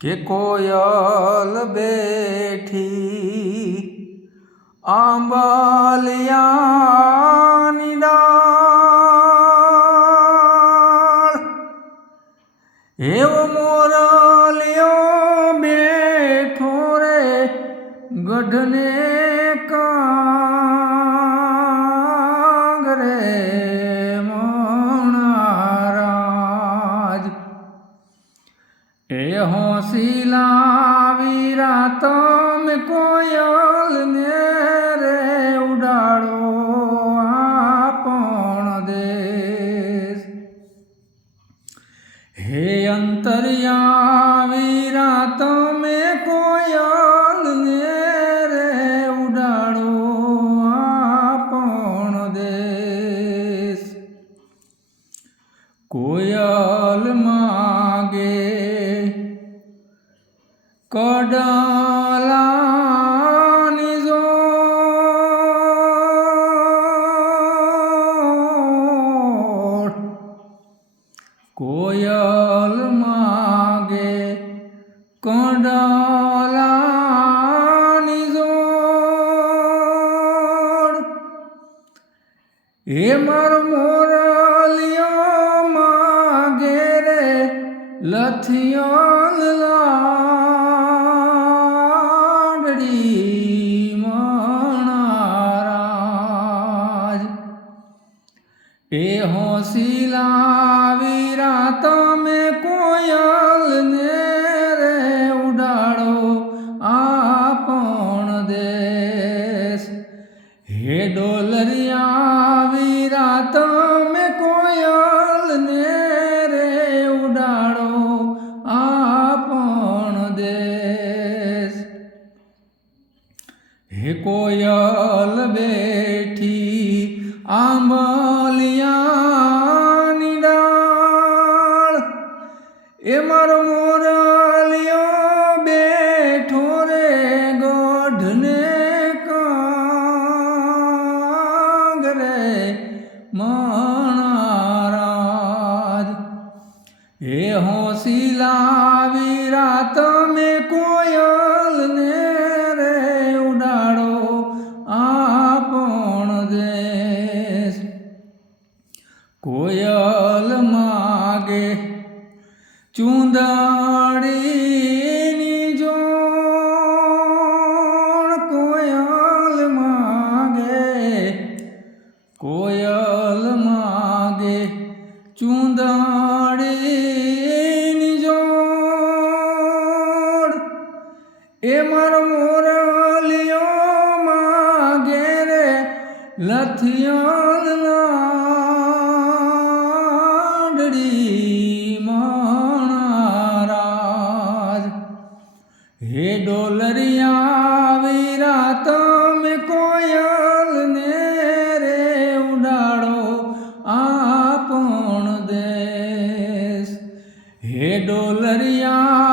કે કોયલ બેઠી આંબલિયાની ડાળ. એવો મોરલિયો બેઠો રે ગઢને એ હોશીલા વીરા, તમે કોયલ ને રે ઉડાડો આપણ દેશ. હે અંતરિયા વીરા, તમે કોયલ ને રે ઉડાડો આપણ દેશ. કોયલ માગે કડલાની જોડ કોયલ માગે કંડલાની જોડ એ માર મોરલિયો માગે એ હોશીલા વીરા તમે કોયલ ને રે ઉડાડો આપણ દેશ. હે ડોલરિયા વીરા તમે કોયલ ને રે ઉડાડો આપણ દેશ. હે કોયલ બેઠી આંબલિયાની એ મારો મોરાલિયો બેઠો રે ગઢને કાંગરે મણારાજ હે હોશીલા વીરા તમે કોયલ ચૂંદડીની જો કોયલ માગે કોયલ માગે. ચૂંદડીની જો એ મારો મોરલિયો માગે રે, લથિયલ લાડડી ડોલરિયા વીરા તમે કોયલ ને રે ઉડાડો આપણ દેશ. હે ડોલરિયા